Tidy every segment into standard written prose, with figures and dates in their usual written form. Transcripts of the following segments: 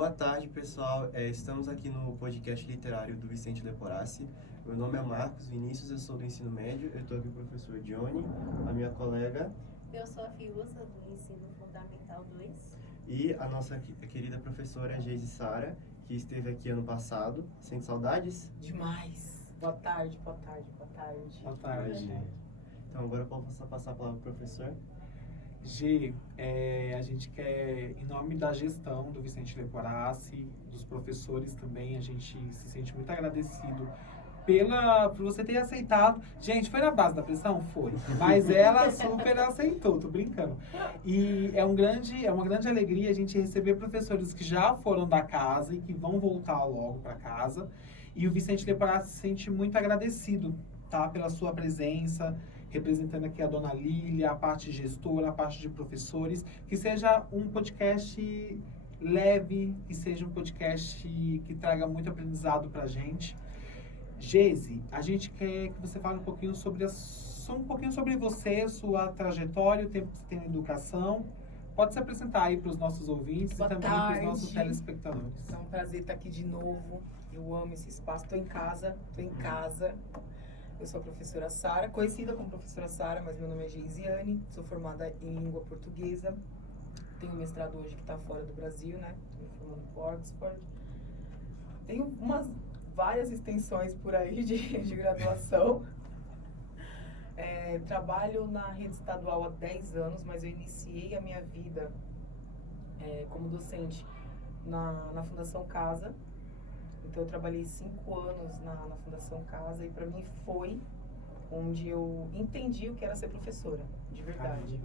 Boa tarde, pessoal. Estamos aqui no podcast literário do Vicente Leporassi. Meu nome é Marcos Vinícius, eu sou do ensino médio. Eu estou aqui com o professor Johnny, a minha colega. Eu sou a Fiuza, do ensino fundamental 2. E a nossa querida professora Geise Sara, que esteve aqui ano passado. Sente saudades? Demais. Boa tarde, boa tarde, boa tarde. Boa tarde. Então agora eu posso passar a palavra para o professor. G, a gente quer, em nome da gestão do Vicente Leporassi, dos professores também, a gente se sente muito agradecido por você ter aceitado. Gente, foi na base da pressão? Foi. Mas ela super aceitou, tô brincando. E é uma grande alegria a gente receber professores que já foram da casa e que vão voltar logo para casa. E o Vicente Leporassi se sente muito agradecido, tá? Pela sua presença, representando aqui a dona Lília, a parte gestora, a parte de professores, que seja um podcast leve, que seja um podcast que traga muito aprendizado pra gente. Geise, a gente quer que você fale um pouquinho sobre você, sua trajetória, o tempo que você tem na educação. Pode se apresentar aí para os nossos ouvintes Boa e também para os nossos telespectadores. É um prazer estar aqui de novo. Eu amo esse espaço. Estou em casa. Eu sou a professora Sara, conhecida como professora Sara, mas meu nome é Geisiane. Sou formada em língua portuguesa. Tenho mestrado hoje que está fora do Brasil, né? Estou me formando por Oxford. Tenho várias extensões por aí de graduação. Trabalho na rede estadual há 10 anos, mas eu iniciei a minha vida como docente na Fundação Casa. Então, eu trabalhei 5 anos na Fundação Casa e, para mim, foi onde eu entendi o que era ser professora, de verdade.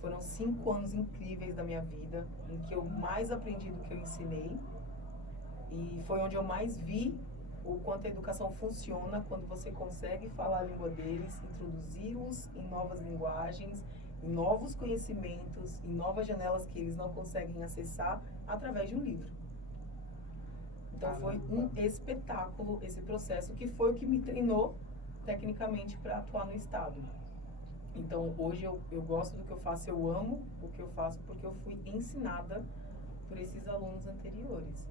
Foram 5 anos incríveis da minha vida, em que eu mais aprendi do que eu ensinei. E foi onde eu mais vi o quanto a educação funciona quando você consegue falar a língua deles, introduzi-los em novas linguagens, em novos conhecimentos, em novas janelas que eles não conseguem acessar através de um livro. Então foi um espetáculo esse processo, que foi o que me treinou tecnicamente para atuar no Estado. Então hoje eu gosto do que eu faço, eu amo o que eu faço, porque eu fui ensinada por esses alunos anteriores.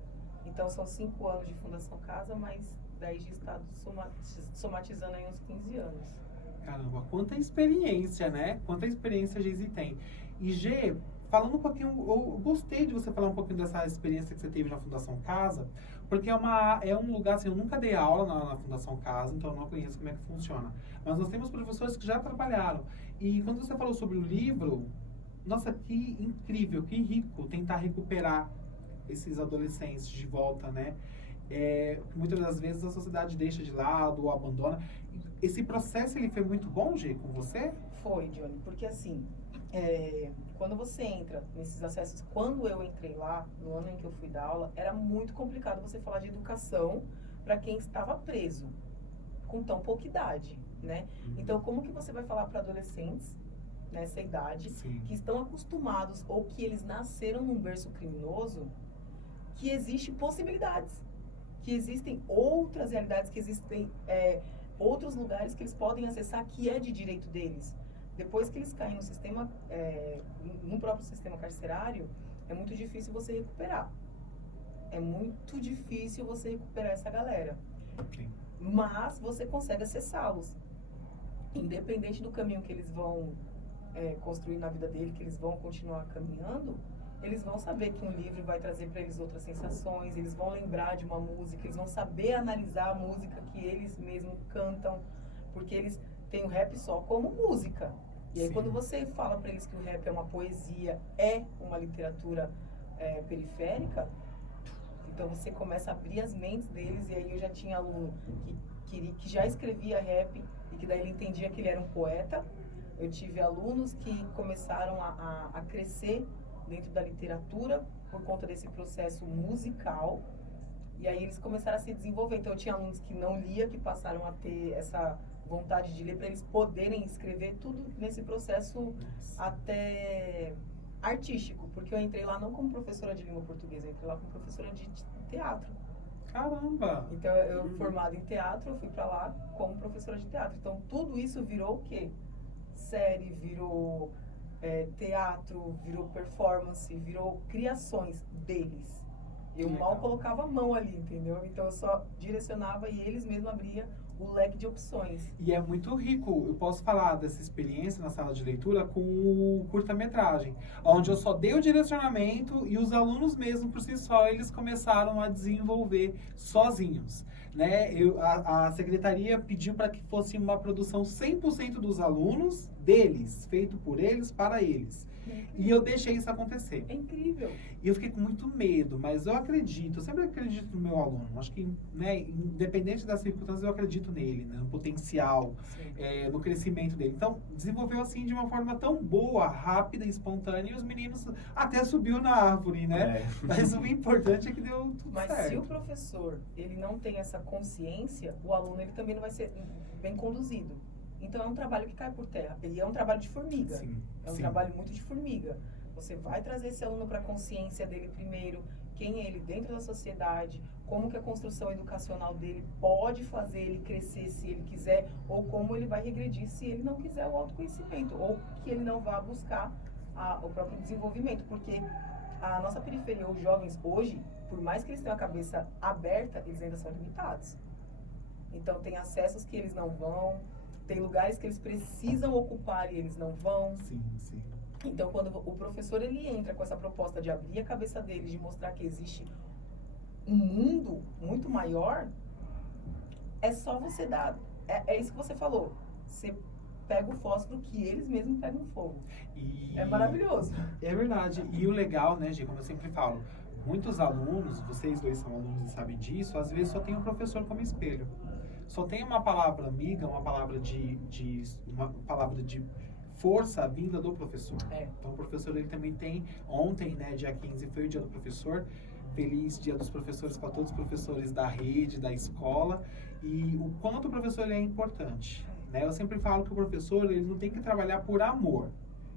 Então são 5 anos de Fundação Casa, mais 10 de Estado, somatizando aí uns 15 anos. Caramba, quanta experiência, né? Quanta experiência a Geise tem. E Gê, falando um pouquinho, eu gostei de você falar um pouquinho dessa experiência que você teve na Fundação Casa, porque é um lugar, assim, eu nunca dei aula na Fundação Casa, então eu não conheço como é que funciona. Mas nós temos professores que já trabalharam. E quando você falou sobre o livro, nossa, que incrível, que rico tentar recuperar esses adolescentes de volta, né? Muitas das vezes a sociedade deixa de lado ou abandona. Esse processo, ele foi muito bom, Gê, com você? Foi, Johnny, porque assim, quando você entra nesses acessos, quando eu entrei lá, no ano em que eu fui dar aula, era muito complicado você falar de educação para quem estava preso, com tão pouca idade, né? Então, como que você vai falar para adolescentes nessa idade, Sim, que estão acostumados ou que eles nasceram num berço criminoso, que existem possibilidades, que existem outras realidades, que existem outros lugares que eles podem acessar, que é de direito deles. Depois que eles caem no sistema, no próprio sistema carcerário, é muito difícil você recuperar. É muito difícil você recuperar essa galera. sim. Mas você consegue acessá-los. Independente do caminho que eles vão construir na vida dele, que eles vão continuar caminhando, eles vão saber que um livro vai trazer para eles outras sensações, eles vão lembrar de uma música, eles vão saber analisar a música que eles mesmos cantam, porque eles têm o rap só como música. E aí, Sim. quando você fala para eles que o rap é uma poesia, é uma literatura periférica, então você começa a abrir as mentes deles. E aí eu já tinha aluno que já escrevia rap e que daí ele entendia que ele era um poeta. Eu tive alunos que começaram a crescer dentro da literatura por conta desse processo musical. E aí eles começaram a se desenvolver. Então eu tinha alunos que não lia, que passaram a ter essa vontade de ler, para eles poderem escrever tudo nesse processo até artístico, porque eu entrei lá não como professora de língua portuguesa, eu entrei lá como professora de teatro. Caramba! Então eu formada em teatro, eu fui para lá como professora de teatro. Então tudo isso virou o quê? Série, virou teatro, virou performance, virou criações deles. Eu Legal. mal colocava a mão ali, entendeu? Então eu só direcionava e eles mesmos abriam o leque de opções. E é muito rico. Eu posso falar dessa experiência na sala de leitura com o curta-metragem, onde eu só dei o direcionamento e os alunos mesmo, por si só, eles começaram a desenvolver sozinhos. Né? A secretaria pediu para que fosse uma produção 100% dos alunos, deles, feito por eles, para eles. E eu deixei isso acontecer. É incrível. E eu fiquei com muito medo, mas eu acredito, eu sempre acredito no meu aluno. Acho que, né, independente das circunstâncias, eu acredito nele, né, no potencial, no crescimento dele. Então, desenvolveu assim de uma forma tão boa, rápida e espontânea, e os meninos até subiu na árvore, né? É. Mas o importante é que deu tudo Mas certo. se o professor ele não tem essa consciência, o aluno ele também não vai ser bem conduzido. Então é um trabalho que cai por terra. E é um trabalho de formiga. Sim, É um sim. trabalho muito de formiga. Você vai trazer esse aluno para a consciência dele primeiro, quem é ele dentro da sociedade, como que a construção educacional dele pode fazer ele crescer se ele quiser, ou como ele vai regredir se ele não quiser o autoconhecimento, ou que ele não vá buscar o próprio desenvolvimento. Porque a nossa periferia, os jovens hoje, por mais que eles tenham a cabeça aberta, eles ainda são limitados. Então tem acessos que eles não vão, tem lugares que eles precisam ocupar e eles não vão. Sim, sim. Então, quando o professor ele entra com essa proposta de abrir a cabeça deles, de mostrar que existe um mundo muito maior, é só você dar. É isso que você falou. Você pega o fósforo que eles mesmos pegam fogo. E É maravilhoso. É verdade. E o legal, né, Gi, como eu sempre falo, muitos alunos, vocês dois são alunos e sabem disso, às vezes só tem um professor como espelho. Só tem uma palavra amiga, uma palavra de força vinda do professor. É. Então o professor ele também tem, ontem, né, dia 15, foi o dia do professor. Feliz dia dos professores para todos os professores da rede, da escola, e o quanto o professor ele é importante. Né? Eu sempre falo que o professor ele não tem que trabalhar por amor,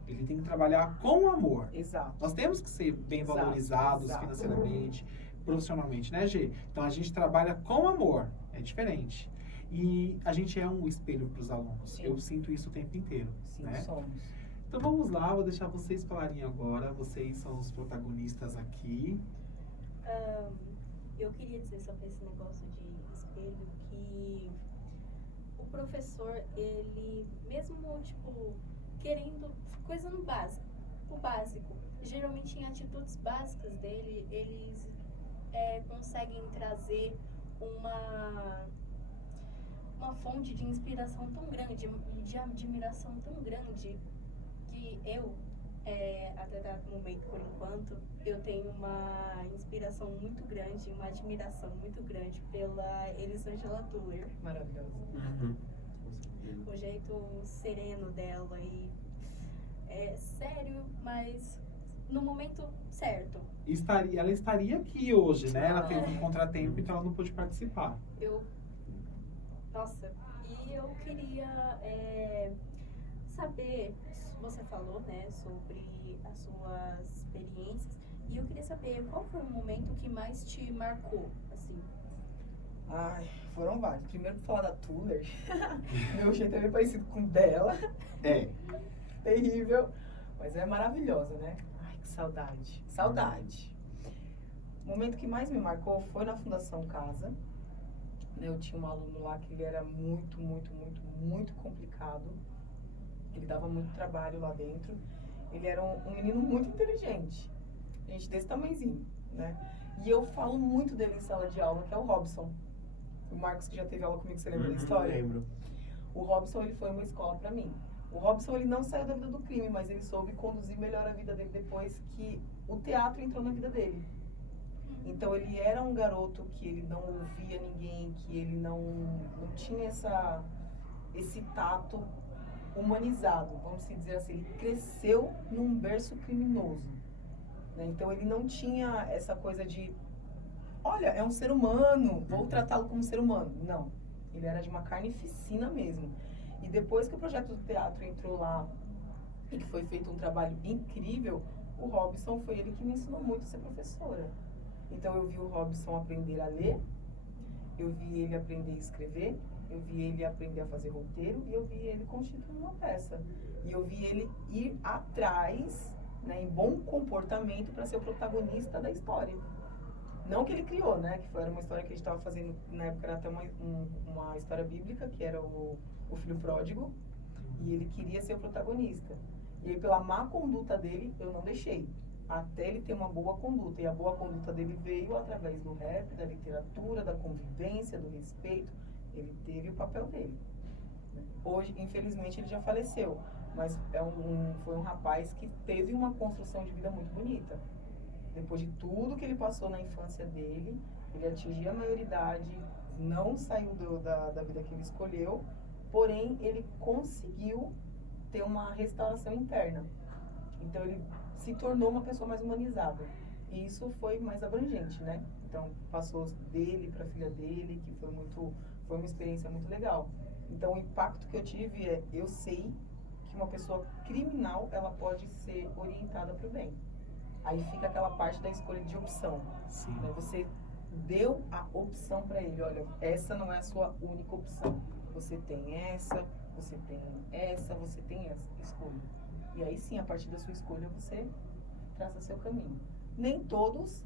ele tem que trabalhar com amor. Exato. Nós temos que ser bem Exato, valorizados exato. financeiramente, profissionalmente, né, Gê? Então a gente trabalha com amor, é diferente. E a gente é um espelho para os alunos. Sim. Eu sinto isso o tempo inteiro. Sim, né? somos. Então vamos lá, vou deixar vocês falarem agora. Vocês são os protagonistas aqui. Eu queria dizer sobre esse negócio de espelho que o professor, ele, mesmo, tipo, querendo coisa no básico, o básico, geralmente em atitudes básicas dele, eles conseguem trazer uma fonte de inspiração tão grande, de admiração tão grande, que eu, até dado momento, por enquanto, eu tenho uma inspiração muito grande, uma admiração muito grande pela Elisângela Tuller. Maravilhoso. Uhum. O jeito sereno dela e é sério, mas no momento certo. Ela estaria aqui hoje, né? Ela teve um contratempo, então ela não pôde participar. Nossa, e eu queria saber, você falou, né, sobre as suas experiências, e eu queria saber qual foi o momento que mais te marcou, assim. Ai, foram vários. Primeiro, pra falar da Tuller, meu jeito é bem parecido com o dela. É. Terrível, mas é maravilhosa, né? Ai, que saudade. Saudade. O momento que mais me marcou foi na Fundação Casa. Eu tinha um aluno lá que ele era muito, muito, muito, muito complicado. Ele dava muito trabalho lá dentro. Ele era um menino muito inteligente. Gente desse tamanhozinho, né? E eu falo muito dele em sala de aula, que é o Robson. O Marcos, que já teve aula comigo, você lembra da história? Lembro. O Robson, ele foi uma escola pra mim. O Robson, ele não saiu da vida do crime, mas ele soube conduzir melhor a vida dele depois que o teatro entrou na vida dele. Então, ele era um garoto que ele não ouvia ninguém, que ele não tinha esse tato humanizado, vamos dizer assim. Ele cresceu num berço criminoso, né? Então, ele não tinha essa coisa de, olha, é um ser humano, vou tratá-lo como ser humano. Não, ele era de uma carnificina mesmo. E depois que o projeto do teatro entrou lá e que foi feito um trabalho incrível, o Robson foi ele que me ensinou muito a ser professora. Então eu vi o Robson aprender a ler, eu vi ele aprender a escrever, eu vi ele aprender a fazer roteiro e eu vi ele constituir uma peça. E eu vi ele ir atrás, né, em bom comportamento para ser o protagonista da história. Não que ele criou, né? Era uma história que a gente estava fazendo, na época era até uma história bíblica, que era o filho pródigo, e ele queria ser o protagonista. E aí, pela má conduta dele, eu não deixei. Até ele ter uma boa conduta. E a boa conduta dele veio através do rap, da literatura, da convivência, do respeito. Ele teve o papel dele. Hoje, infelizmente, ele já faleceu. Mas foi um rapaz que teve uma construção de vida muito bonita. Depois de tudo que ele passou na infância dele, ele atingiu a maioridade, não saiu da vida que ele escolheu, porém, ele conseguiu ter uma restauração interna. Então, ele se tornou uma pessoa mais humanizada. E isso foi mais abrangente, né? Então, passou dele para a filha dele, que foi uma experiência muito legal. Então, o impacto que eu tive eu sei que uma pessoa criminal, ela pode ser orientada para o bem. Aí fica aquela parte da escolha de opção. Sim. Né? Você deu a opção para ele, olha, essa não é a sua única opção. Você tem essa, você tem essa, você tem essa escolha. E aí sim, a partir da sua escolha, você traça seu caminho. Nem todos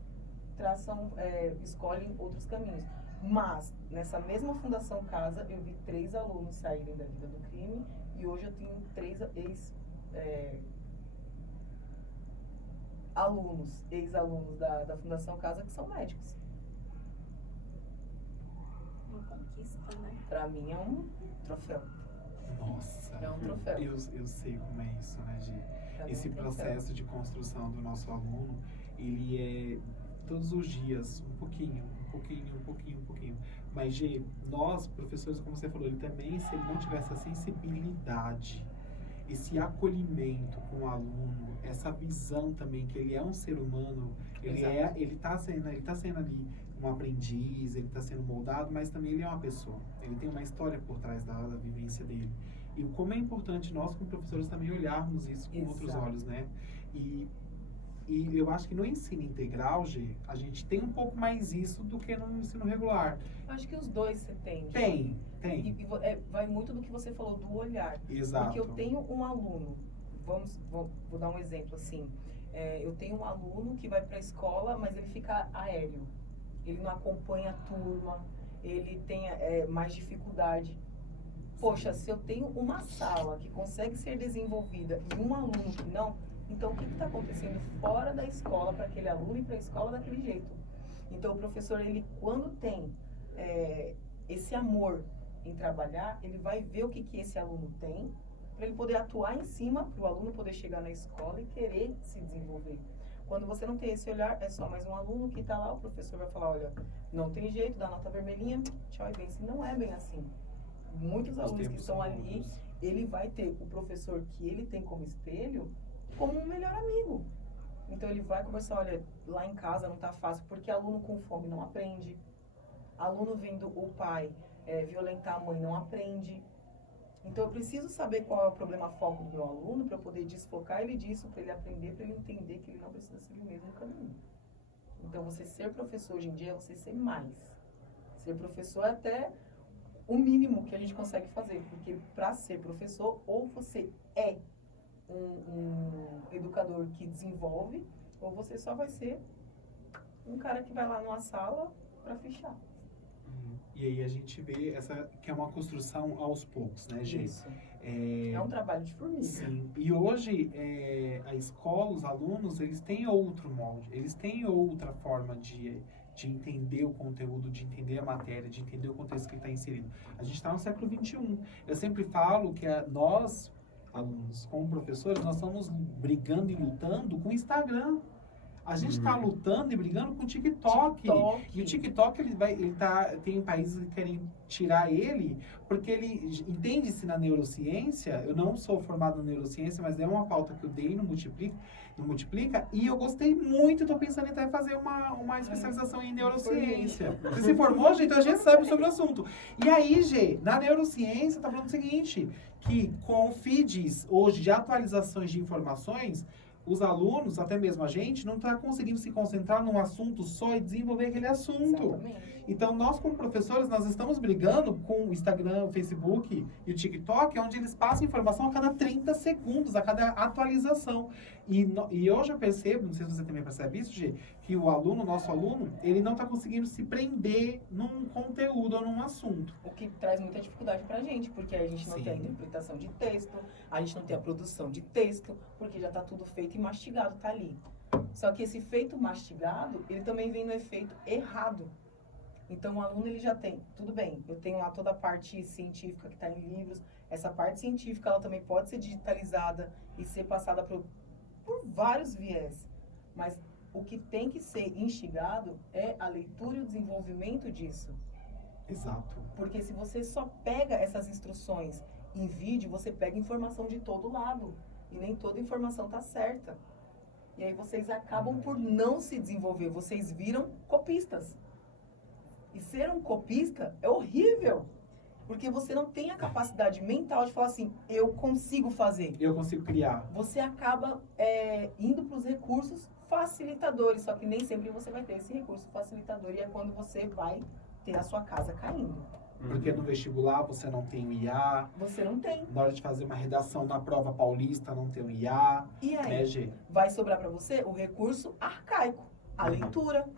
escolhem outros caminhos. Mas, nessa mesma Fundação Casa, eu vi 3 alunos saírem da vida do crime e hoje eu tenho 3 ex-alunos da Fundação Casa que são médicos. Uma conquista, né? Para mim é um troféu. Nossa, É um troféu. eu sei como é isso, né, Gi? Pra mim é Esse um troféu. processo de construção do nosso aluno, ele é todos os dias, um pouquinho. Mas, Gi, nós, professores, como você falou, ele também, se ele não tiver essa sensibilidade, esse acolhimento com o aluno, essa visão também que ele é um ser humano, ele tá sendo ali um aprendiz, ele está sendo moldado, mas também ele é uma pessoa. Ele tem uma história por trás da vivência dele. E como é importante nós, como professores, também olharmos isso com outros olhos, né? E eu acho que no ensino integral, G, a gente tem um pouco mais isso do que no ensino regular. Eu acho que os dois você tem. Tem. Vai muito do que você falou, do olhar. Exato. Porque eu tenho um aluno, vou dar um exemplo assim, eu tenho um aluno que vai para a escola, mas ele fica aéreo. Ele não acompanha a turma, ele tem mais dificuldade. Poxa, se eu tenho uma sala que consegue ser desenvolvida e um aluno que não, então o que está acontecendo fora da escola para aquele aluno ir para a escola daquele jeito? Então o professor, ele quando tem esse amor em trabalhar, ele vai ver o que esse aluno tem, para ele poder atuar em cima, para o aluno poder chegar na escola e querer se desenvolver. Quando você não tem esse olhar, é só mais um aluno que está lá, o professor vai falar, olha, não tem jeito, dá nota vermelhinha, tchau e vence. Não é bem assim. Muitos alunos que estão ali, ele vai ter o professor que ele tem como espelho como um melhor amigo. Então ele vai conversar, olha, lá em casa não está fácil, porque aluno com fome não aprende. Aluno vendo o pai violentar a mãe não aprende. Então eu preciso saber qual é o problema foco do meu aluno para eu poder desfocar ele disso, para ele aprender, para ele entender que ele não precisa seguir o mesmo caminho. Então você ser professor hoje em dia é você ser mais. Ser professor é até o mínimo que a gente consegue fazer, porque para ser professor, ou você é um educador que desenvolve, ou você só vai ser um cara que vai lá numa sala para fichar. E aí a gente vê que é uma construção aos poucos, né, gente? Isso. É um trabalho de formiga. Sim. E hoje a escola, os alunos, eles têm outro molde, eles têm outra forma de entender o conteúdo, de entender a matéria, de entender o contexto que ele está inserido. A gente está no século XXI. Eu sempre falo que nós, alunos, como professores, nós estamos brigando e lutando com o Instagram. A gente está lutando e brigando com o TikTok. E o TikTok, tem países que querem tirar ele, porque ele entende-se na neurociência. Eu não sou formado na neurociência, mas é uma pauta que eu dei no Multiplica, e eu gostei muito, estou pensando em até fazer uma especialização em neurociência. Você se formou, gente? Então a gente sabe sobre o assunto. E aí, Gê, na neurociência, está falando o seguinte, que com feeds hoje de atualizações de informações, os alunos, até mesmo a gente, não está conseguindo se concentrar num assunto só e desenvolver aquele assunto. Exatamente. Então, nós como professores, nós estamos brigando com o Instagram, o Facebook e o TikTok, onde eles passam informação a cada 30 segundos, a cada atualização. E hoje eu percebo, não sei se você também percebe isso, Gê, que o aluno, nosso aluno, ele não está conseguindo se prender num conteúdo ou num assunto. O que traz muita dificuldade pra gente, porque a gente não Sim. tem a interpretação de texto, a gente não tem a produção de texto, porque já tá tudo feito e mastigado, tá ali. Só que esse feito mastigado, ele também vem no efeito errado. Então o aluno ele já tem, tudo bem, eu tenho lá toda a parte científica que está em livros, essa parte científica ela também pode ser digitalizada e ser passada por vários viés, mas o que tem que ser instigado é a leitura e o desenvolvimento disso. Exato. Porque se você só pega essas instruções em vídeo, você pega informação de todo lado. E nem toda informação está certa. E aí vocês acabam por não se desenvolver. Vocês viram copistas. E ser um copista é horrível. Porque você não tem a capacidade mental de falar assim, eu consigo fazer. Eu consigo criar. Você acaba indo para os recursos facilitadores. Só que nem sempre você vai ter esse recurso facilitador. E é quando você vai ter a sua casa caindo. Porque no vestibular você não tem o IA. Você não tem. Na hora de fazer uma redação na prova paulista não tem o IA. E aí, Né, Gê? vai sobrar para você o recurso arcaico, a Uhum. leitura.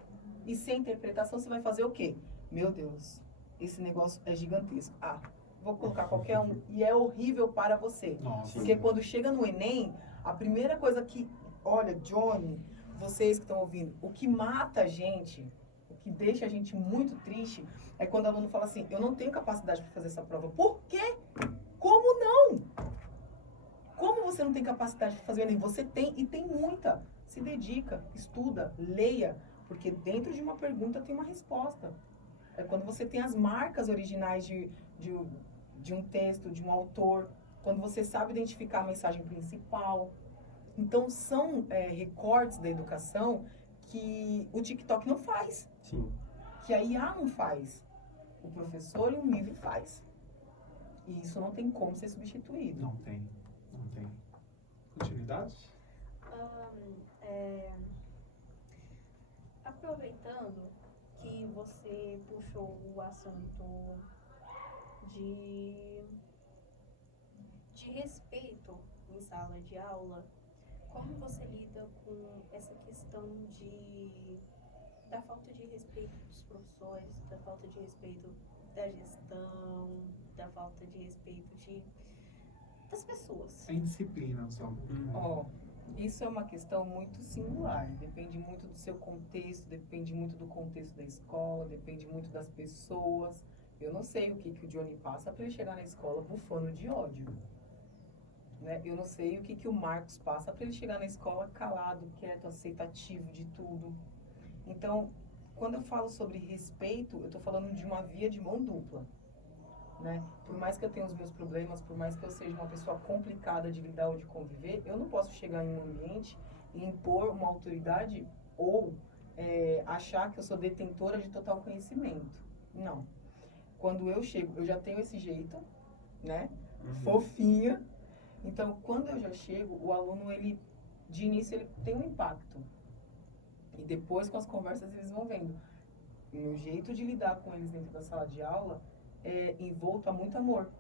E sem interpretação você vai fazer o quê? Meu Deus, esse negócio é gigantesco. Ah, vou colocar qualquer um. E é horrível para você. Nossa. Porque quando chega no Enem, a primeira coisa que... Olha, Johnny, vocês que estão ouvindo, o que mata a gente, o que deixa a gente muito triste, é quando o aluno fala assim, eu não tenho capacidade para fazer essa prova. Por quê? Como não? Como você não tem capacidade para fazer o Enem? Você tem, e tem muita. Se dedica, estuda, leia, porque dentro de uma pergunta tem uma resposta. É quando você tem as marcas originais de um texto, de um autor, quando você sabe identificar a mensagem principal. Então, são recortes da educação que o TikTok não faz, Sim. que a IA não faz. O professor e um livro faz. E isso não tem como ser substituído. Não tem. Não tem. Continuidade? Aproveitando que você puxou o assunto de respeito em sala de aula, como você lida com essa questão da falta de respeito dos professores, da falta de respeito da gestão, da falta de respeito das pessoas? É indisciplina só. Ó, isso é uma questão muito singular. Depende muito do seu contexto, depende muito do contexto da escola, depende muito das pessoas. Eu não sei o que o Johnny passa para ele chegar na escola bufando de ódio. Né? Eu não sei o que o Marcos passa para ele chegar na escola calado, quieto, aceitativo de tudo. Então, quando eu falo sobre respeito, eu estou falando de uma via de mão dupla. Né? Por mais que eu tenha os meus problemas, por mais que eu seja uma pessoa complicada de lidar ou de conviver, eu não posso chegar em um ambiente e impor uma autoridade ou achar que eu sou detentora de total conhecimento. Não. Quando eu chego, eu já tenho esse jeito, né? Fofinha. Então, quando eu já chego, o aluno, de início, ele tem um impacto. E depois, com as conversas, eles vão vendo. O meu jeito de lidar com eles dentro da sala de aula é envolto a muito amor,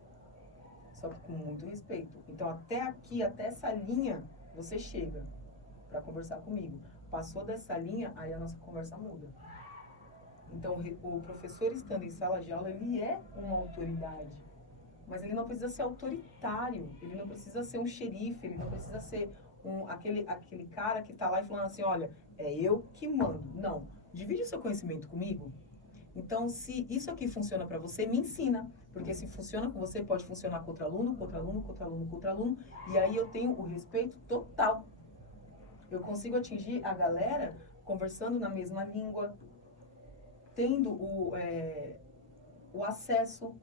só que com muito respeito. Então, até aqui, até essa linha, você chega para conversar comigo. Passou dessa linha, aí a nossa conversa muda. Então, o professor estando em sala de aula, ele é uma autoridade. Mas ele não precisa ser autoritário, ele não precisa ser um xerife, ele não precisa ser aquele cara que está lá e falando assim, olha, é eu que mando. Não, divide o seu conhecimento comigo. Então, se isso aqui funciona para você, me ensina. Porque se funciona com você, pode funcionar com outro aluno, com outro aluno, com outro aluno, com outro aluno. E aí eu tenho o respeito total. Eu consigo atingir a galera conversando na mesma língua, tendo o acesso.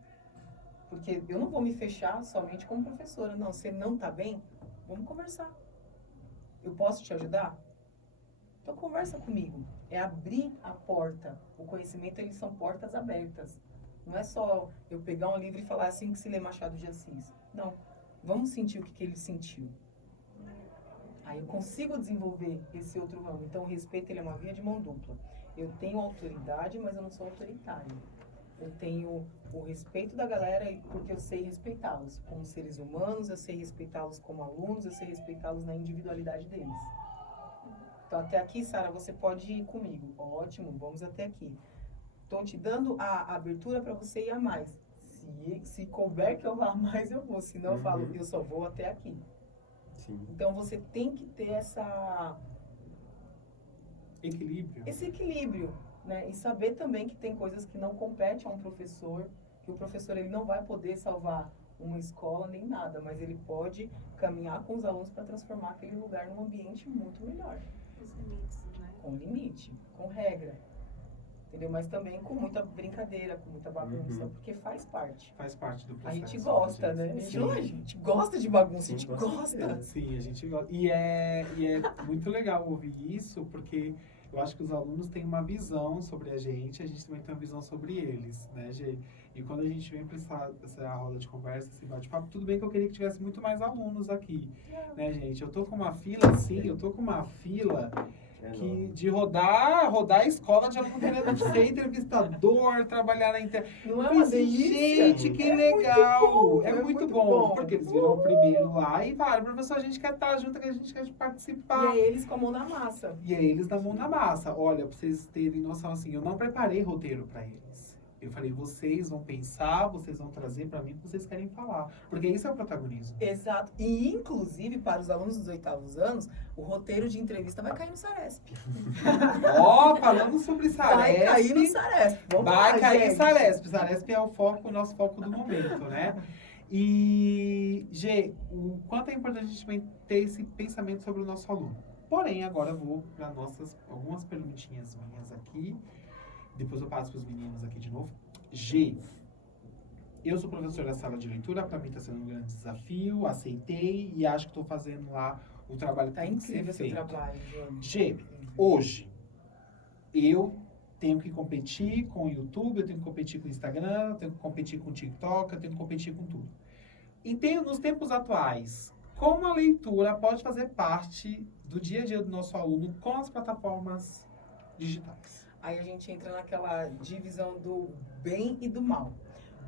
Porque eu não vou me fechar somente como professora. Não, você não está bem? Vamos conversar. Eu posso te ajudar? Então, conversa comigo. É abrir a porta. O conhecimento, eles são portas abertas. Não é só eu pegar um livro e falar assim que se lê Machado de Assis. Não. Vamos sentir o que ele sentiu. Aí eu consigo desenvolver esse outro ramo. Então, o respeito, ele é uma via de mão dupla. Eu tenho autoridade, mas eu não sou autoritário. Eu tenho o respeito da galera porque eu sei respeitá-los como seres humanos, eu sei respeitá-los como alunos, eu sei respeitá-los na individualidade deles. Então, até aqui, Sara, você pode ir comigo. Ótimo, vamos até aqui. Estou te dando a abertura para você ir a mais. Se couber que eu vá a mais, eu vou. Senão eu falo, eu só vou até aqui. Sim. Então, você tem que ter esse equilíbrio, né? E saber também que tem coisas que não competem a um professor, que o professor ele não vai poder salvar uma escola nem nada, mas ele pode caminhar com os alunos para transformar aquele lugar num ambiente muito melhor. Os limites, né? Com limite, com regra. Entendeu? Mas também com muita brincadeira, com muita bagunça, porque faz parte. Faz parte do A processo. gente gosta, né? Sim. A gente gosta de bagunça, Sim, a gente com gosta. certeza. Sim, a gente gosta. E é muito legal ouvir isso, porque eu acho que os alunos têm uma visão sobre a gente também tem uma visão sobre eles, né, Gê? E quando a gente vem para essa roda de conversa, esse bate-papo, tudo bem que eu queria que tivesse muito mais alunos aqui, né, gente? Eu tô com uma fila, que de rodar a escola de aluno querendo ser entrevistador, trabalhar na internet. Não é uma delícia? Gente, que legal! É muito bom, porque eles viram o primeiro lá e falaram, professor, a gente quer estar junto, que a gente quer participar. E é eles com a mão na massa. E é eles da mão na massa. Olha, pra vocês terem noção, assim, eu não preparei roteiro pra eles. Eu falei, vocês vão pensar, vocês vão trazer pra mim o que vocês querem falar. Porque isso é o protagonismo. Exato. E, inclusive, para os alunos dos 8º anos, o roteiro de entrevista vai cair no Saresp. Ó, falando sobre Saresp. Vai cair no Saresp. Vamos Vai lá, cair gente. Saresp. Saresp é o nosso foco do momento, né? E, Gê, o quanto é importante a gente também ter esse pensamento sobre o nosso aluno. Porém, agora eu vou para algumas perguntinhas minhas aqui. Depois eu passo para os meninos aqui de novo. Gê, eu sou professor da sala de leitura, para mim está sendo um grande desafio, aceitei e acho que estou fazendo lá o trabalho que Tá tem que ser incrível esse feito. trabalho, João. Gê, hoje, eu tenho que competir com o YouTube, eu tenho que competir com o Instagram, eu tenho que competir com o TikTok, eu tenho que competir com tudo. Nos tempos atuais, como a leitura pode fazer parte do dia a dia do nosso aluno com as plataformas digitais? Aí a gente entra naquela divisão do bem e do mal.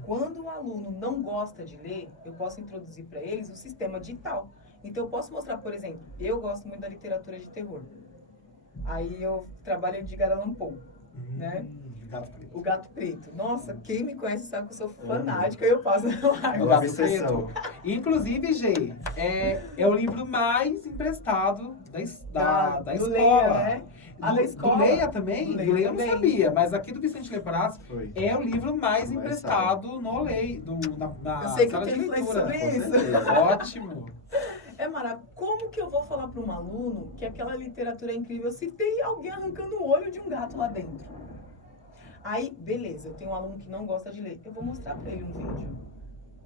Quando o aluno não gosta de ler, eu posso introduzir para eles o sistema digital. Então eu posso mostrar, por exemplo, eu gosto muito da literatura de terror. Aí eu trabalho Edgar Allan Poe, né? Gato Preto. O Gato Preto. Nossa, quem me conhece sabe que eu sou fanática, eu passo lá. O Gato Preto. Inclusive, Gê, é o livro mais emprestado da do escola. Leia, né? A da Do escola. Leia também? Do Leia Do Leia eu não também. sabia, mas aqui do Vicente Leporassi Foi. é o livro mais Mais emprestado no Leia, na Eu sei que sala eu de tenho influência leitura. sobre Com isso. certeza. Ótimo. Mara, como que eu vou falar para um aluno que aquela literatura é incrível se tem alguém arrancando o olho de um gato lá dentro? Aí, beleza, eu tenho um aluno que não gosta de ler. Eu vou mostrar para ele um vídeo.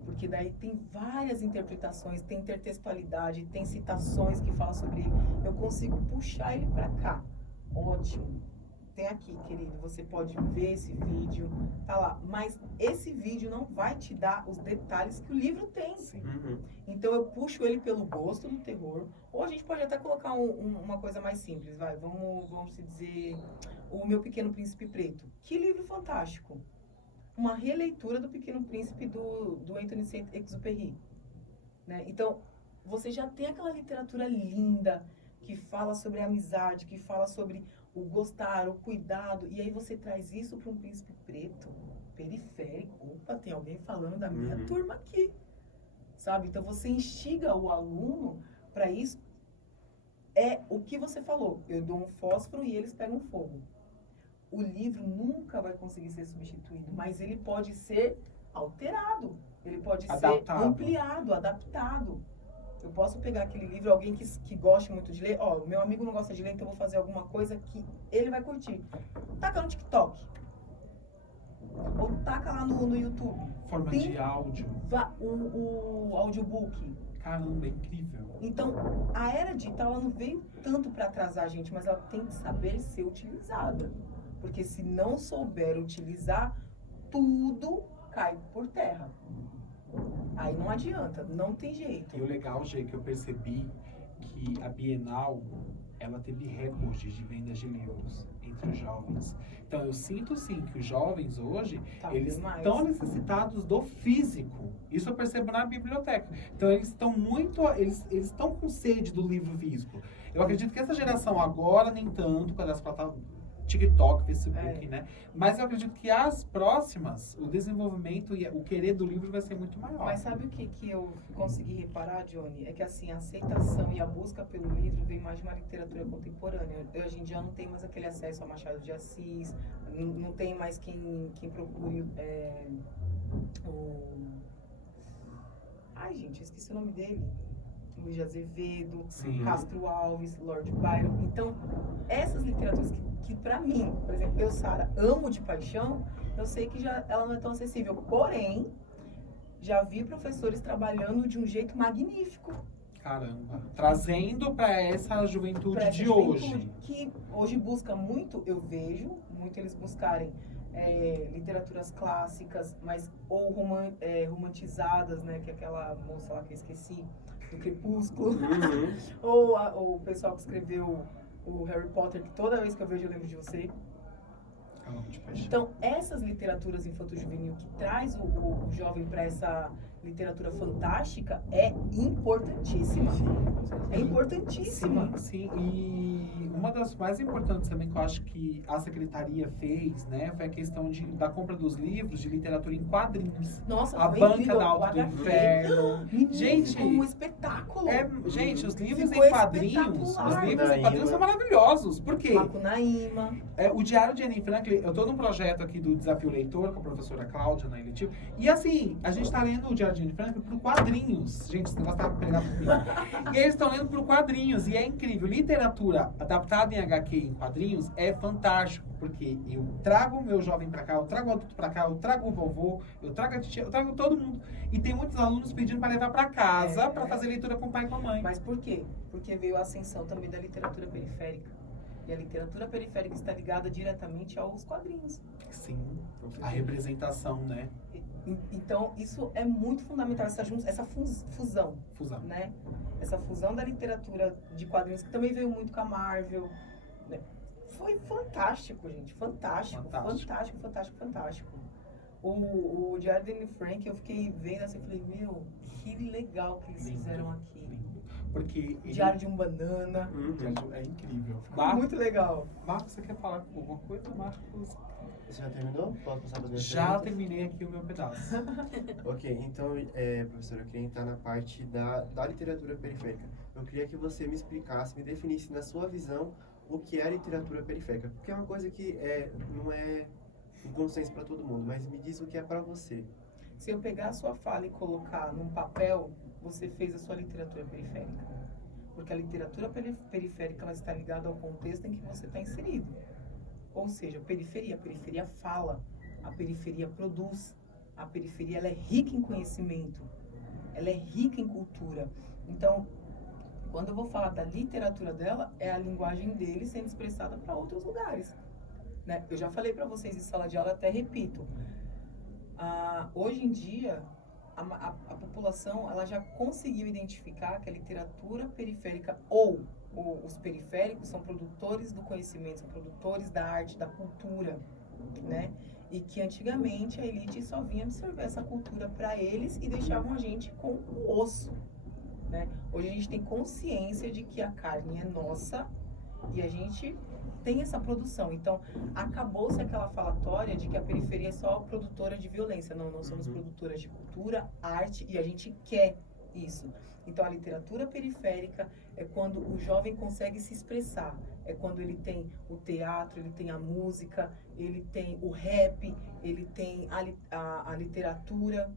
Porque daí tem várias interpretações, tem intertextualidade, tem citações que falam sobre ele. Eu consigo puxar ele para cá. Ótimo. Tem aqui, querido, você pode ver esse vídeo, tá lá. Mas esse vídeo não vai te dar os detalhes que o livro tem. Uhum. Então eu puxo ele pelo gosto do terror. Ou a gente pode até colocar uma coisa mais simples, vai. Vamos se dizer, O Meu Pequeno Príncipe Preto. Que livro fantástico. Uma releitura do Pequeno Príncipe do Anthony Saint-Exupéry. Né? Então, você já tem aquela literatura linda que fala sobre a amizade, que fala sobre o gostar, o cuidado. E aí você traz isso para um príncipe preto, periférico. Opa, tem alguém falando da minha turma aqui. Sabe? Então você instiga o aluno para isso. É o que você falou. Eu dou um fósforo e eles pegam fogo. O livro nunca vai conseguir ser substituído, mas ele pode ser alterado. Ele pode ser ampliado, adaptado. Eu posso pegar aquele livro, alguém que goste muito de ler. Ó, meu amigo não gosta de ler, então eu vou fazer alguma coisa que ele vai curtir. Taca no TikTok. Ou taca lá no YouTube. Forma de áudio. O audiobook. Caramba, é incrível. Então, a era digital ela não veio tanto para atrasar a gente, mas ela tem que saber ser utilizada. Porque se não souber utilizar, tudo cai por terra. Aí não adianta, não tem jeito. E o legal, Gê, que eu percebi que a Bienal, ela teve recorde de vendas de livros entre os jovens. Então eu sinto sim que os jovens hoje, Tá eles bem mais. estão necessitados do físico. Isso eu percebo na biblioteca. Então eles estão com sede do livro físico. Eu acredito que essa geração agora nem tanto, com as plataformas TikTok, Facebook, né? Mas eu acredito que as próximas, o desenvolvimento e o querer do livro vai ser muito maior. Mas sabe o que eu consegui reparar, Johnny? É que assim, a aceitação e a busca pelo livro vem mais de uma literatura contemporânea. Hoje em dia não tem mais aquele acesso a Machado de Assis, não tem mais quem procure Ai, gente, eu esqueci o nome dele. Luiz de Azevedo, Sim. Castro Alves, Lord Byron. Então, essas literaturas que para mim, por exemplo, eu, Sara, amo de paixão, eu sei que ela não é tão acessível. Porém, já vi professores trabalhando de um jeito magnífico. Caramba. Trazendo para essa juventude Pra essa de juventude, hoje. que hoje busca muito, eu vejo, muito eles buscarem literaturas clássicas, mas ou romantizadas, né? Que é aquela moça lá que eu esqueci, do Crepúsculo. Uhum. Ou o pessoal que escreveu o Harry Potter, que toda vez que eu vejo eu lembro de você. Eu amo de paixão. Então, essas literaturas infanto-juvenil que traz o jovem para essa literatura fantástica é importantíssima. É importantíssima. Sim, sim. E uma das mais importantes também que eu acho que a secretaria fez, né, foi a questão da compra dos livros de literatura em quadrinhos. Nossa, A foi Banca incrível. da Alto O do HQ. Inferno. Menino, Gente, ficou um espetáculo. Gente, os livros Ficou em quadrinhos, espetacular. são maravilhosos. Por quê? Macunaíma. O Diário de Anne Frank, eu tô num projeto aqui do Desafio Leitor com a professora Cláudia na Eletivo. E assim, a gente tá lendo o Diário de Anne Frank por quadrinhos. Gente, esse negócio tá pegado comigo. E eles estão lendo por quadrinhos. E é incrível. Literatura adaptada em HQ em quadrinhos é fantástico. Porque eu trago o meu jovem pra cá, eu trago o adulto pra cá, eu trago o vovô, eu trago a titia, eu trago todo mundo. E tem muitos alunos pedindo pra levar pra casa pra fazer leitura com o pai e com a mãe. Mas por quê? Porque veio a ascensão também da literatura periférica. E a literatura periférica está ligada diretamente aos quadrinhos. Sim, a representação, né? Então, isso é muito fundamental, essa fusão, Fusão. né? Essa fusão da literatura de quadrinhos, que também veio muito com a Marvel, né? Foi fantástico, gente. Fantástico. O Diário de Anne Frank, eu fiquei vendo assim, falei, meu, que legal que eles fizeram aqui. Lindo. Porque Diário de um Banana. É incrível. Ficou muito legal. Marcos, você quer falar alguma coisa, Marcos? Você já terminou? Posso passar para as minhas Já perguntas? terminei aqui o meu pedaço. Ok, então, professora, eu queria entrar na parte da literatura periférica. Eu queria que você me explicasse, me definisse na sua visão o que é a literatura periférica. Porque é uma coisa que não é um consenso para todo mundo, mas me diz o que é para você. Se eu pegar a sua fala e colocar num papel, você fez a sua literatura periférica. Porque a literatura periférica ela está ligada ao contexto em que você está inserido. Ou seja, a periferia fala, a periferia produz, a periferia ela é rica em conhecimento, ela é rica em cultura. Então, quando eu vou falar da literatura dela, é a linguagem dele sendo expressada para outros lugares. Né? Eu já falei para vocês em sala de aula, até repito. Hoje em dia, a população ela já conseguiu identificar que a literatura periférica ou os periféricos são produtores do conhecimento, são produtores da arte, da cultura, né? E que antigamente a elite só vinha absorver essa cultura para eles e deixavam a gente com o osso, né? Hoje a gente tem consciência de que a carne é nossa e a gente tem essa produção. Então, acabou-se aquela falatória de que a periferia é só produtora de violência. Não, nós somos produtoras de cultura, arte e a gente quer isso. Então, a literatura periférica é quando o jovem consegue se expressar. É quando ele tem o teatro, ele tem a música, ele tem o rap, ele tem a literatura,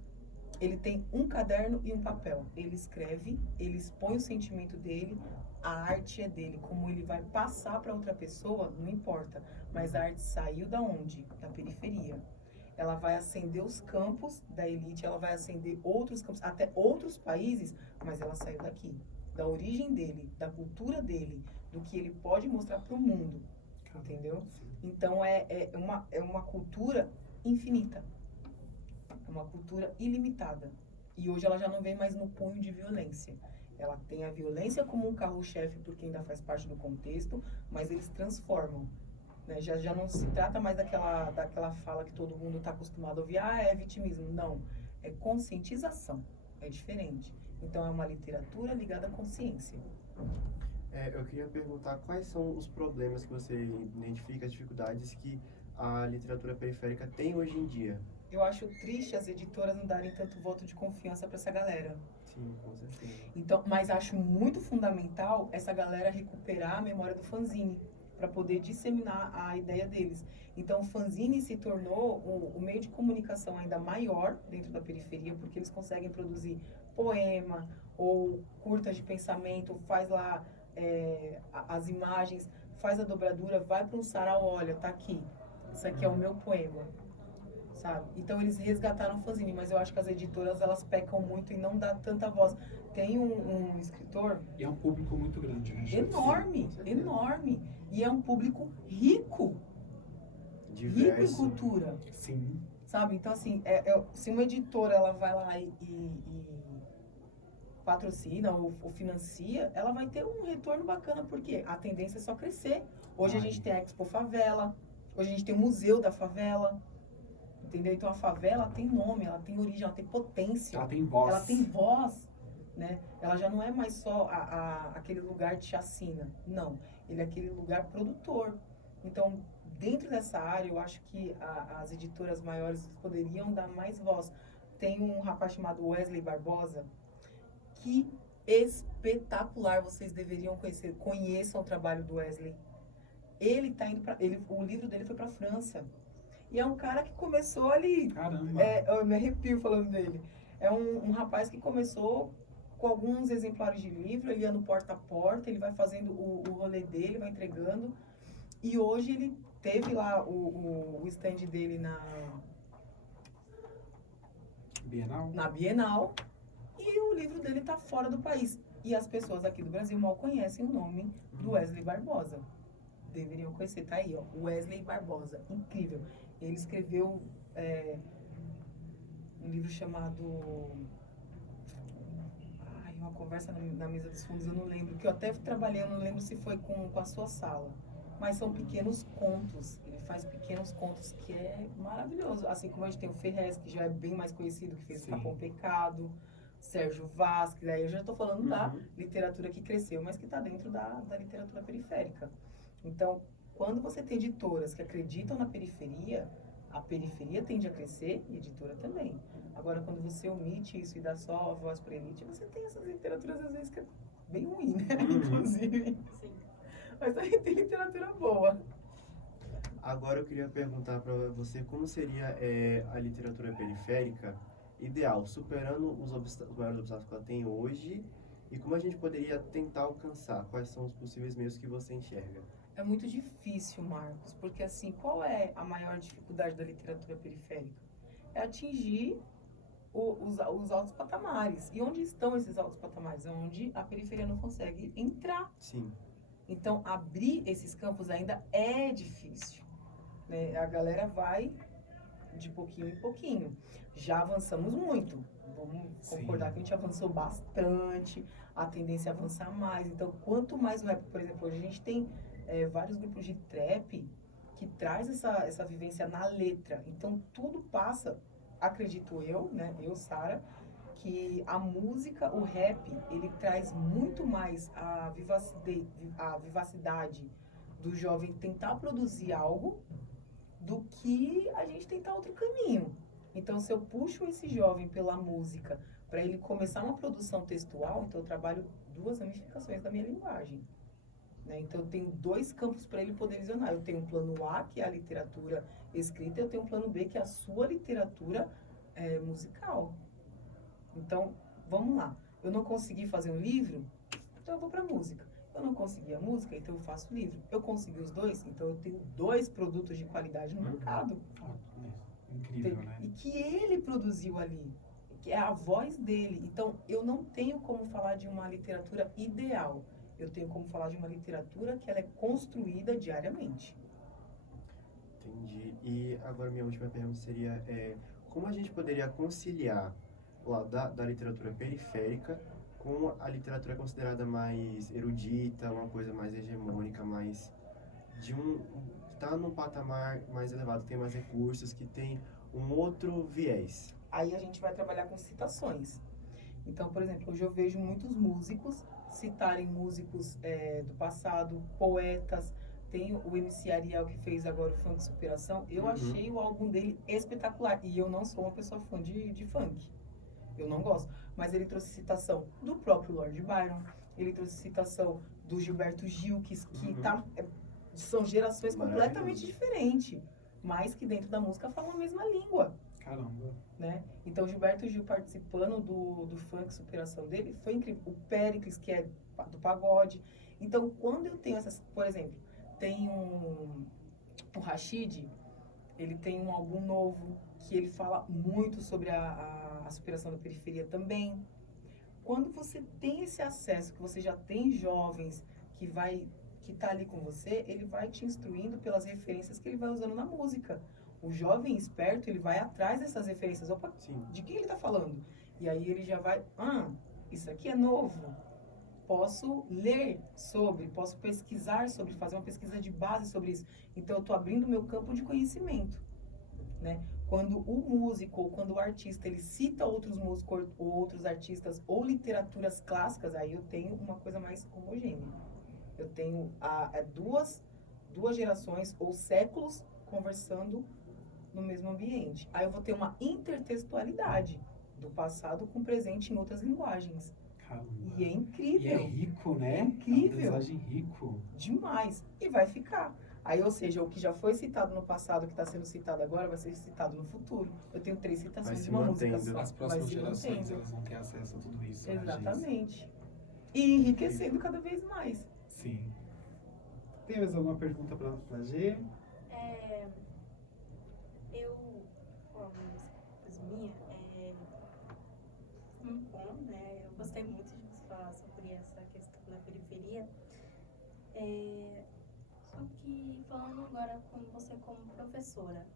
ele tem um caderno e um papel. Ele escreve, ele expõe o sentimento dele, a arte é dele. Como ele vai passar para outra pessoa, não importa. Mas a arte saiu da onde? Da periferia. Ela vai acender os campos da elite, ela vai acender outros campos, até outros países, mas ela saiu daqui, da origem dele, da cultura dele, do que ele pode mostrar para o mundo, entendeu? Então é uma cultura infinita, é uma cultura ilimitada. E hoje ela já não vem mais no punho de violência. Ela tem a violência como um carro-chefe, porque ainda faz parte do contexto, mas eles transformam. Né? Já não se trata mais daquela fala que todo mundo está acostumado a ouvir, é vitimismo. Não, é conscientização, é diferente. Então, é uma literatura ligada à consciência. Eu queria perguntar quais são os problemas que você identifica, as dificuldades que a literatura periférica tem hoje em dia. Eu acho triste as editoras não darem tanto voto de confiança para essa galera. Sim, com certeza. Então, mas acho muito fundamental essa galera recuperar a memória do fanzine para poder disseminar a ideia deles. Então, o fanzine se tornou o meio de comunicação ainda maior dentro da periferia, porque eles conseguem produzir poema ou curtas de pensamento, faz lá as imagens, faz a dobradura, vai para um sarau, olha, tá aqui, isso aqui é o meu poema. Sabe? Então eles resgataram o fanzine, mas eu acho que as editoras elas pecam muito em não dar tanta voz. Tem um escritor E é um público muito grande, né, gente? enorme, enorme, e é um público rico, rico em Diverso. cultura, Sim. sabe? Então assim, se uma editora ela vai lá e patrocina ou financia, ela vai ter um retorno bacana, porque a tendência é só crescer. Hoje a gente tem a Expo Favela, hoje a gente tem o Museu da Favela. Entendeu? Então a favela tem nome, ela tem origem, ela tem potência. Ela tem voz. Ela tem voz, né? Ela já não é mais só aquele lugar de chacina. Não, ele é aquele lugar produtor. Então, dentro dessa área, eu acho que as editoras maiores poderiam dar mais voz. Tem um rapaz chamado Wesley Barbosa, que espetacular, vocês deveriam conhecer. Conheçam o trabalho do Wesley. Ele tá indo o livro dele foi para França. E é um cara que começou ali. Caramba. Eu me arrepio falando dele. É um rapaz que começou com alguns exemplares de livro, ele ia no porta a porta, ele vai fazendo o rolê dele, vai entregando. E hoje ele teve lá o stand dele na Bienal. E o livro dele tá fora do país. E as pessoas aqui do Brasil mal conhecem o nome do Wesley Barbosa. Deveriam conhecer, tá aí, ó, Wesley Barbosa, incrível. Ele escreveu um livro chamado uma conversa na mesa dos fundos, eu não lembro, que eu até trabalhei, eu não lembro se foi com a sua sala, mas são pequenos contos, ele faz pequenos contos que é maravilhoso, assim como a gente tem o Ferrez, que já é bem mais conhecido, que fez o Capão Pecado, Sérgio Vasquez, aí eu já estou falando da literatura que cresceu, mas que está dentro da literatura periférica. Então, quando você tem editoras que acreditam na periferia, a periferia tende a crescer e a editora também. Agora, quando você omite isso e dá só a voz para a elite, você tem essas literaturas, às vezes, que é bem ruim, né? Inclusive. Sim. Mas aí tem literatura boa. Agora eu queria perguntar para você como seria a literatura periférica ideal, superando os maiores obstáculos que ela tem hoje e como a gente poderia tentar alcançar, quais são os possíveis meios que você enxerga? É muito difícil, Marcos, porque assim, qual é a maior dificuldade da literatura periférica? É atingir os altos patamares. E onde estão esses altos patamares? É onde a periferia não consegue entrar. Sim. Então, abrir esses campos ainda é difícil. Né? A galera vai de pouquinho em pouquinho. Já avançamos muito. Vamos concordar que a gente avançou bastante. A tendência é avançar mais. Então, quanto mais o rap, por exemplo, hoje a gente tem vários grupos de trap que traz essa vivência na letra. Então, tudo passa, acredito eu, né? Eu, Sara, que a música, o rap, ele traz muito mais a vivacidade do jovem tentar produzir algo do que a gente tentar outro caminho. Então, se eu puxo esse jovem pela música para ele começar uma produção textual, então eu trabalho duas ramificações da minha linguagem. Né? Então, eu tenho dois campos para ele poder visionar. Eu tenho um plano A, que é a literatura escrita, e eu tenho um plano B, que é a sua literatura musical. Então, vamos lá. Eu não consegui fazer um livro, então eu vou para a música. Eu não consegui a música, então eu faço o livro. Eu consegui os dois, então eu tenho dois produtos de qualidade no mercado. Incrível, né? E que ele produziu ali, que é a voz dele. Então, eu não tenho como falar de uma literatura ideal. Eu tenho como falar de uma literatura que ela é construída diariamente. Entendi. E agora minha última pergunta seria como a gente poderia conciliar da literatura periférica com a literatura considerada mais erudita, uma coisa mais hegemônica, mais de que tá num patamar mais elevado, que tem mais recursos, que tem um outro viés. Aí a gente vai trabalhar com citações. Então, por exemplo, hoje eu vejo muitos músicos citarem músicos do passado, poetas. Tem o MC Ariel que fez agora o Funk Superação. Eu achei o álbum dele espetacular. E eu não sou uma pessoa fã de funk. Eu não gosto. Mas ele trouxe citação do próprio Lord Byron. Ele trouxe citação do Gilberto Gil, que são gerações completamente diferentes. Mas que dentro da música falam a mesma língua. Caramba. Né? Então, o Gilberto Gil participando do Funk Superação dele foi incrível. O Péricles, que é do pagode. Então, quando eu tenho essas... Por exemplo, tem o Rashid, ele tem um álbum novo que ele fala muito sobre a superação da periferia também. Quando você tem esse acesso, que você já tem jovens que tá ali com você, ele vai te instruindo pelas referências que ele vai usando na música. O jovem esperto, ele vai atrás dessas referências. Opa, de quem ele tá falando? E aí ele já vai, isso aqui é novo. Posso ler sobre, posso pesquisar sobre, fazer uma pesquisa de base sobre isso. Então, eu tô abrindo o meu campo de conhecimento, né? Quando o músico ou quando o artista, ele cita outros músicos ou outros artistas ou literaturas clássicas, aí eu tenho uma coisa mais homogênea. Eu tenho duas gerações ou séculos conversando no mesmo ambiente. Aí eu vou ter uma intertextualidade do passado com o presente em outras linguagens. Caramba. E é incrível. E é rico, né? É incrível. É uma aprendizagem rico. Demais. E vai ficar. Aí, ou seja, o que já foi citado no passado, que está sendo citado agora, vai ser citado no futuro. Eu tenho 3 citações de uma música só. As próximas Vai se gerações, mantendo. elas vão ter acesso a tudo isso. Exatamente. E enriquecendo cada vez mais. Sim. Tem mais alguma pergunta pra G? Né? Eu gostei muito de você falar sobre essa questão da periferia. Só que falando agora com você como professora,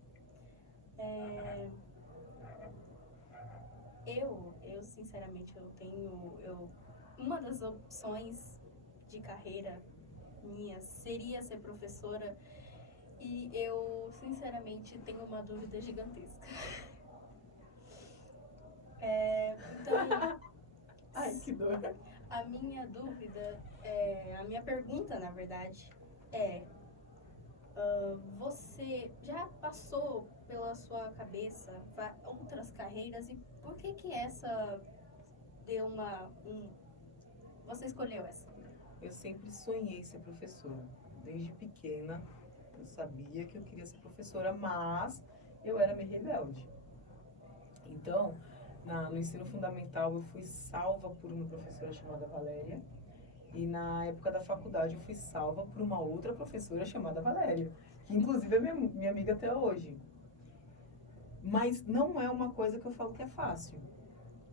eu sinceramente, uma das opções de carreira minha seria ser professora e eu sinceramente tenho uma dúvida gigantesca. Então, ai, que dor. A minha dúvida, a minha pergunta, na verdade, você já passou pela sua cabeça outras carreiras e por que essa deu você escolheu essa? Eu sempre sonhei ser professora. Desde pequena, eu sabia que eu queria ser professora, mas eu era meio rebelde. Então, no ensino fundamental, eu fui salva por uma professora chamada Valéria. E na época da faculdade, eu fui salva por uma outra professora chamada Valéria, que inclusive é minha amiga até hoje. Mas não é uma coisa que eu falo que é fácil.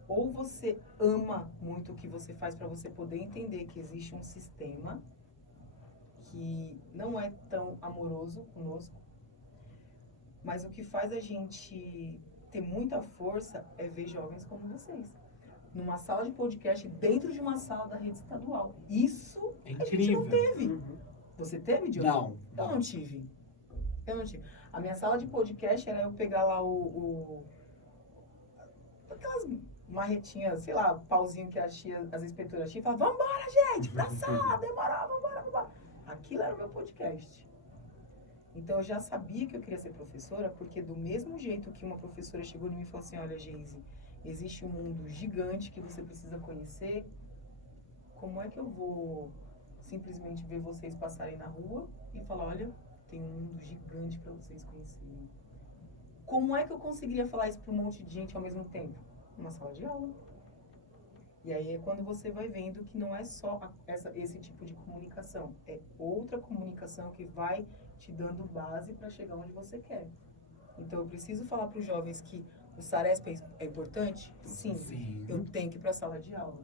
Ou você ama muito o que você faz para você poder entender que existe um sistema que não é tão amoroso conosco, mas o que faz a gente ter muita força é ver jovens como vocês. Numa sala de podcast, dentro de uma sala da rede estadual. Isso é a gente não teve. Uhum. Você teve, Diogo? Não. Eu não tive. A minha sala de podcast era eu pegar lá aquelas marretinhas, sei lá, pauzinho que as inspetoras tinham e falar, vambora, gente, pra sala, demorou, vambora. Aquilo era o meu podcast. Então, eu já sabia que eu queria ser professora, porque do mesmo jeito que uma professora chegou em mim e falou assim, olha, Geise, existe um mundo gigante que você precisa conhecer, como é que eu vou simplesmente ver vocês passarem na rua e falar, olha, tem um mundo gigante para vocês conhecerem. Como é que eu conseguiria falar isso para um monte de gente ao mesmo tempo? Numa sala de aula. E aí é quando você vai vendo que não é só esse tipo de comunicação, é outra comunicação que vai te dando base para chegar onde você quer. Então, eu preciso falar para os jovens que o Saresp é importante? Sim. Eu tenho que ir para a sala de aula.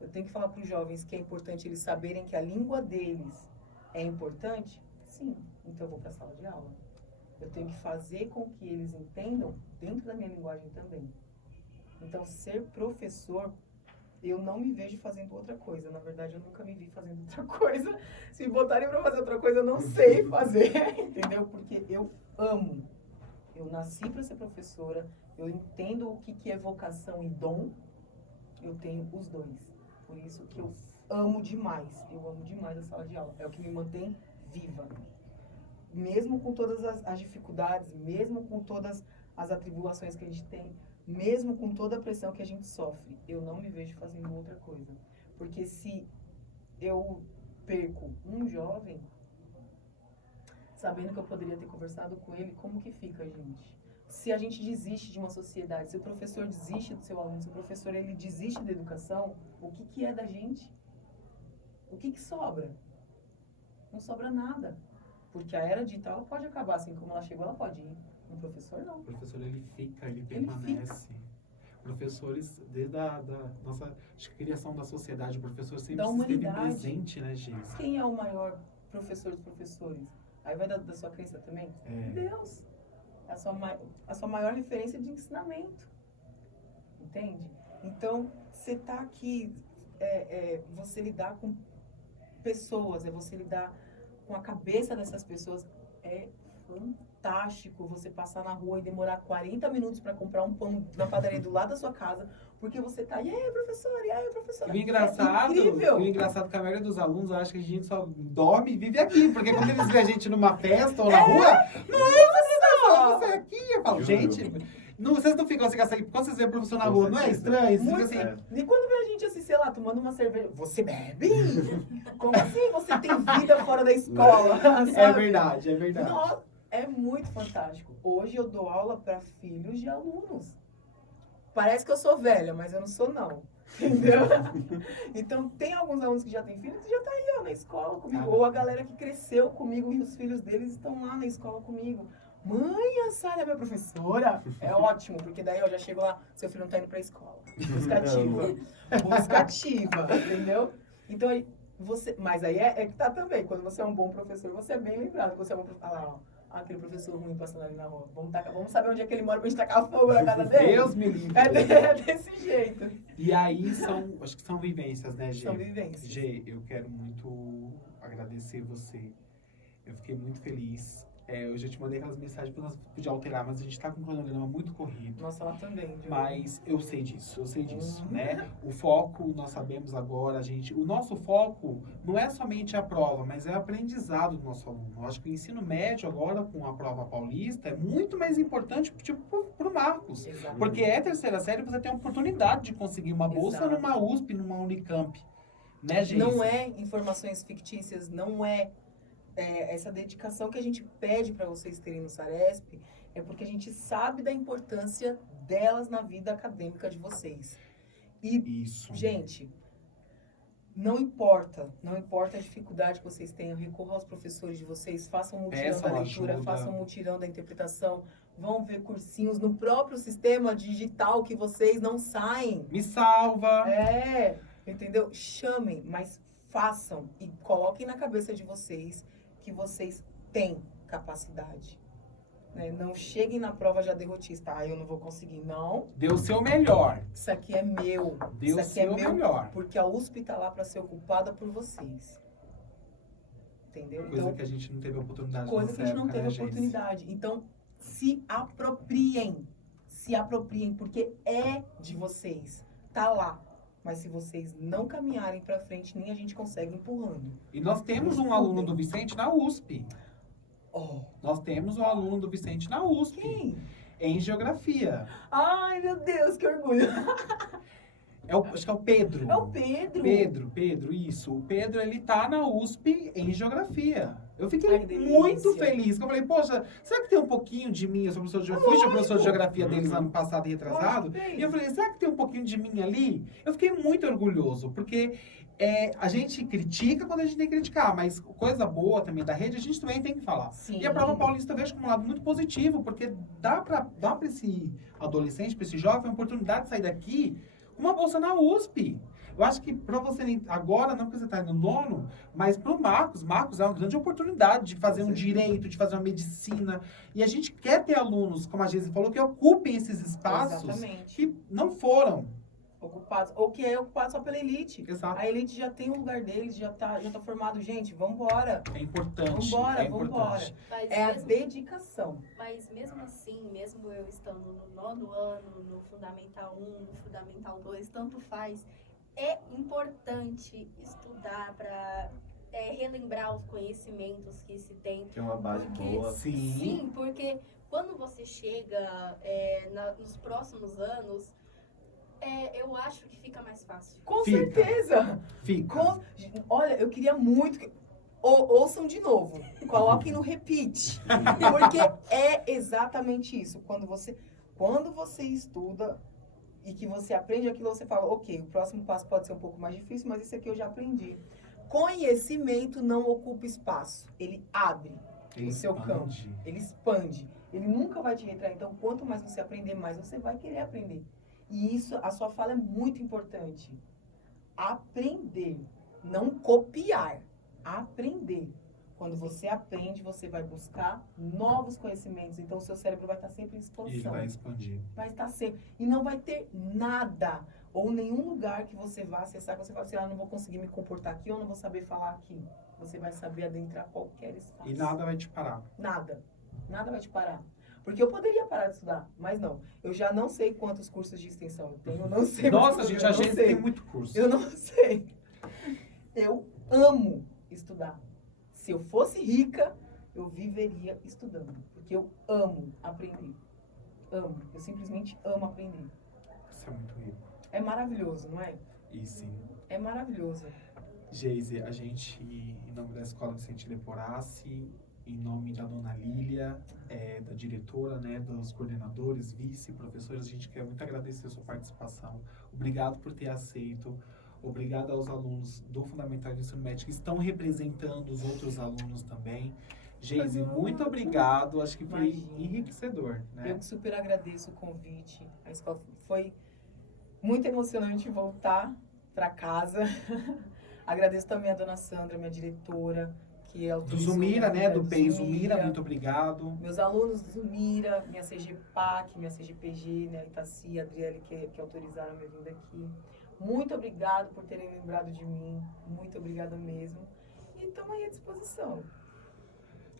Eu tenho que falar para os jovens que é importante eles saberem que a língua deles é importante? Sim. Então, eu vou para a sala de aula. Eu tenho que fazer com que eles entendam dentro da minha linguagem também. Então, ser professor eu não me vejo fazendo outra coisa. Na verdade, eu nunca me vi fazendo outra coisa. Se me botarem pra fazer outra coisa, eu não sei fazer, entendeu? Porque eu amo. Eu nasci para ser professora, eu entendo o que é vocação e dom, eu tenho os dois. Por isso que eu amo demais a sala de aula. É o que me mantém viva. Mesmo com todas as dificuldades, mesmo com todas as atribulações que a gente tem, mesmo com toda a pressão que a gente sofre, eu não me vejo fazendo outra coisa. Porque se eu perco um jovem, sabendo que eu poderia ter conversado com ele, como que fica, gente? Se a gente desiste de uma sociedade, se o professor desiste do seu aluno, se o professor ele desiste da educação, o que é da gente? O que sobra? Não sobra nada. Porque a era digital ela pode acabar, assim como ela chegou, ela pode ir. Um professor não. O professor, ele permanece. Professores, desde a nossa criação da sociedade, o professor sempre esteve presente, né, Geise? Quem é o maior professor dos professores? Aí vai da sua crença também? Deus. A sua maior referência de ensinamento. Entende? Então, você tá aqui, você lidar com pessoas, você lidar com a cabeça dessas pessoas, é fantástico você passar na rua e demorar 40 minutos para comprar um pão na padaria do lado da sua casa, porque você tá, e aí, professora? E o engraçado, é que a maioria dos alunos acha que a gente só dorme e vive aqui, porque quando eles veem a gente numa festa ou na rua, nossa, você é aqui. Eu falo, gente, vocês não ficam assim, quando vocês veem o professor na rua, não é estranho? Muito assim. E quando vê a gente assim, sei lá, tomando uma cerveja, você bebe? Como assim você tem vida fora da escola? É verdade. Nossa, é muito fantástico. Hoje eu dou aula para filhos de alunos. Parece que eu sou velha, mas eu não sou não. Entendeu? Então tem alguns alunos que já têm filhos e já tá aí, ó, na escola comigo. Ou a galera que cresceu comigo e os filhos deles estão lá na escola comigo. Mãe, a Sara é minha professora. É ótimo, porque daí eu já chego lá, seu filho não tá indo pra escola. Buscativa, entendeu? Então, mas aí é que tá também. Quando você é um bom professor, você é bem lembrado. Você é um bom professor. Olha lá, ó. Aquele professor ruim passando ali na rua. Vamos saber onde é que ele mora pra gente tacar fogo na casa dele? Deus me livre. É desse jeito. E aí acho que são vivências, né, Gê? São vivências. Gê, eu quero muito agradecer você. Eu fiquei muito feliz. Eu já te mandei aquelas mensagens para nós poder alterar, mas a gente tá com um cronograma muito corrido. Nossa, lá também. Mas eu sei disso, né? O foco, nós sabemos agora, o nosso foco não é somente a prova, mas é o aprendizado do nosso aluno. Eu acho que o ensino médio agora, com a prova paulista, é muito mais importante, tipo, pro Marcos. Exatamente. Porque terceira série, você tem a oportunidade de conseguir uma bolsa numa USP, numa Unicamp. Né, Geise? Não é informações fictícias, não é essa dedicação que a gente pede para vocês terem no Saresp, é porque a gente sabe da importância delas na vida acadêmica de vocês. E, gente, não importa a dificuldade que vocês tenham, recorram aos professores de vocês, façam um mutirão da leitura, façam um mutirão da interpretação, vão ver cursinhos no próprio sistema digital que vocês não saem. Me salva! Entendeu? Chamem, mas façam e coloquem na cabeça de vocês que vocês têm capacidade. Né? Não cheguem na prova já derrotista. Eu não vou conseguir. Não. Dê o seu melhor. Isso aqui é meu. Dê o seu melhor. Porque a USP está lá para ser ocupada por vocês. Entendeu? Coisa que a gente não teve oportunidade. Coisa que a gente não teve oportunidade. Então, se apropriem. Se apropriem, porque é de vocês. Tá lá. Mas se vocês não caminharem para frente, nem a gente consegue empurrando. E nós temos um aluno do Vicente na USP. Nós temos um aluno do Vicente na USP. Quem? Em Geografia. Ai, meu Deus, que orgulho. Acho que é o Pedro. É o Pedro. Pedro, isso. O Pedro, ele tá na USP em Geografia. Eu fiquei muito feliz. Eu falei, poxa, será que tem um pouquinho de mim? Eu fui professor de Geografia deles ano passado e retrasado. E eu falei, será que tem um pouquinho de mim ali? Eu fiquei muito orgulhoso, porque a gente critica quando a gente tem que criticar, mas coisa boa também da rede, a gente também tem que falar. Sim. E a prova paulista eu vejo como um lado muito positivo, porque dá pra esse adolescente, pra esse jovem, a oportunidade de sair daqui com uma bolsa na USP. Eu acho que para você, agora, não porque você está no nono, mas para o Marcos é uma grande oportunidade de fazer um direito, de fazer uma medicina. E a gente quer ter alunos, como a Geise falou, que ocupem esses espaços. Exatamente. Que não foram Ocupados. Ou que é ocupado só pela elite. Exato. A elite já tem um lugar deles, já tá formado. Gente, vambora. É importante. Vambora, é importante. Mas É a mesmo- dedicação. Mas mesmo assim, mesmo eu estando no 9º ano, no Fundamental 1, no Fundamental 2, tanto faz, é importante estudar para relembrar os conhecimentos que se tem. Tem uma base Porque- boa. Sim. Sim, porque quando você chega nos próximos anos, eu acho que fica mais fácil. Com Fica. certeza. Fica. Olha, eu queria muito que... ouçam de novo. Coloquem no repeat. Porque é exatamente isso. Quando você estuda e que você aprende aquilo, você fala, ok, o próximo passo pode ser um pouco mais difícil, mas esse aqui eu já aprendi. Conhecimento não ocupa espaço. Ele abre Ele o seu campo. expande. Ele expande. Ele nunca vai te retrair. Então, quanto mais você aprender, mais você vai querer aprender. E isso, a sua fala é muito importante. Aprender, não copiar. Aprender. Quando você aprende, você vai buscar novos conhecimentos. Então, o seu cérebro vai estar sempre em E ele expansão. vai expandir. Vai estar sempre. E não vai ter nada ou nenhum lugar que você vá acessar que você fala assim, não vou conseguir me comportar aqui ou não vou saber falar aqui. Você vai saber adentrar qualquer espaço. E nada vai te parar. Nada. Nada vai te parar. Porque eu poderia parar de estudar, mas não. Eu já não sei quantos cursos de extensão eu tenho, eu não sei. Nossa, gente, eu a não gente sei. tem muito curso. Eu não sei. Eu amo estudar. Se eu fosse rica, eu viveria estudando. Porque eu amo aprender. Amo. Eu simplesmente amo aprender. Isso é muito rico. É maravilhoso, não é? E sim. É maravilhoso. Geise, a gente, em nome da Escola Vicente Leporassi, em nome da dona Lília, da diretora, né, dos coordenadores, vice-professores, a gente quer muito agradecer a sua participação. Obrigado por ter aceito. Obrigado aos alunos do Fundamental de Ensino Médio que estão representando os outros alunos também. Geise, muito obrigado. Acho que foi Imagina. enriquecedor, né? Eu que super agradeço o convite. A escola foi muito emocionante voltar para casa. Agradeço também a dona Sandra, minha diretora, que Do autorizou Zumira, minha né? vinda, Do PEI Zumira, muito obrigado. Meus alunos do Zumira, minha CGPAC, minha CGPG, né, Itaci, Adriele, que autorizaram a minha vinda aqui. Muito obrigado por terem lembrado de mim. Muito obrigada mesmo. E estamos aí à disposição.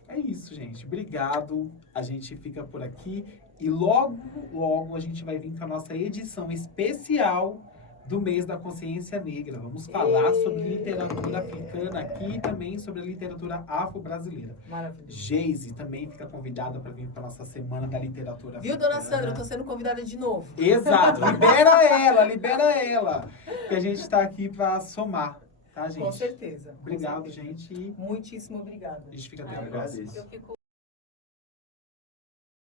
É isso, gente. Obrigado. A gente fica por aqui. E logo, logo a gente vai vir com a nossa edição especial do mês da consciência negra. Vamos falar sobre literatura africana aqui e também sobre a literatura afro-brasileira. Maravilhoso. Geise também fica convidada para vir para nossa semana da literatura Viu, africana. dona Sandra? Eu tô sendo convidada de novo. Exato. Libera ela. Que a gente está aqui para somar, tá, gente? Com certeza. Obrigado, com certeza. gente. Muitíssimo obrigada. A gente fica até Ai, a próxima. agradeço. Eu fico